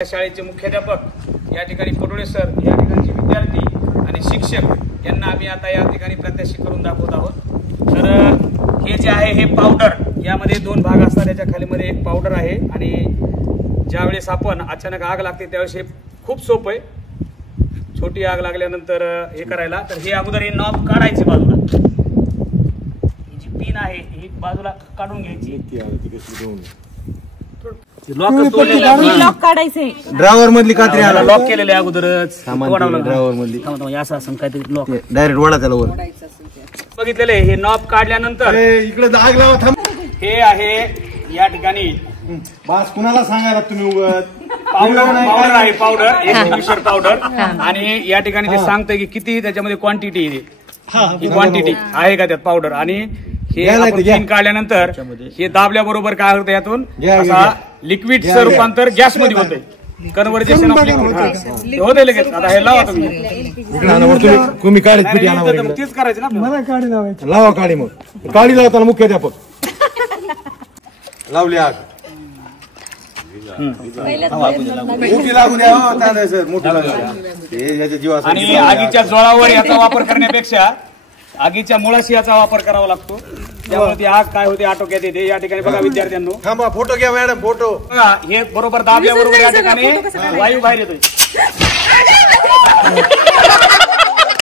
शाळेचे मुख्याध्यापक या ठिकाणी पटोळे सर, या ठिकाणचे विद्यार्थी आणि शिक्षक यांना आम्ही आता या ठिकाणी प्रात्यक्षिक करून दाखवत आहोत। तर हे जे आहे हे पावडर, यामध्ये दोन भाग असतात। त्याच्या खालीमध्ये एक पावडर आहे आणि ज्यावेळेस आपण अचानक आग लागते त्यावेळेस हे खूप सोपं आहे। छोटी आग लागल्यानंतर हे करायला, तर हे अगोदर हे नॉब काढायचे बाजूला, ही जी पिन आहे ही बाजूला काढून घ्यायची। लॉक काढायचे, ड्रायव्हर मधली कात्री आला लॉक केलेले अगोदरच ड्रायव्हर मधली असं असं काहीतरी लॉक डायरेक्ट वडा त्याला वर बघितलेले। हे नॉब काढल्यानंतर इकडे आग लावा थांब। हे आहे या ठिकाणी बास कुणाला सांगायला तुम्ही उगत पावडर आहे, पावडर एक पावडर। आणि या ठिकाणी ते सांगतंय की किती त्याच्यामध्ये क्वांटिटी आहे, ही क्वांटिटी आहे का त्यात पावडर। आणि हे पिन काढल्यानंतर हे दाबल्याबरोबर काय होतं, यातून असा लिक्विडचं रूपांतर गॅस मध्ये होतंय, कन्व्हर्जेशन ऑफ लिक्विड होते लगेच। आता हे लावा तुम्ही काढीत पिटी आणा, तेच करायचं ना, मला काढी लावायची, लावा काढी। मग काढी लावताना मुख्याध्यापक लावली आग, मोठी लागू द्या सर, मोठी लागू द्या। आणि आगीच्या जोरावर याचा वापर करण्यापेक्षा आगीच्या मुळाशी याचा वापर करावा लागतो, त्यामुळे ती आग काय होते आटोक्यात येते। या ठिकाणी बघा विद्यार्थ्यांनो, थांबा फोटो घ्या मॅडम, फोटो बघा हे बरोबर दाबल्याबरोबर या ठिकाणी वायू बाहेर येतोय।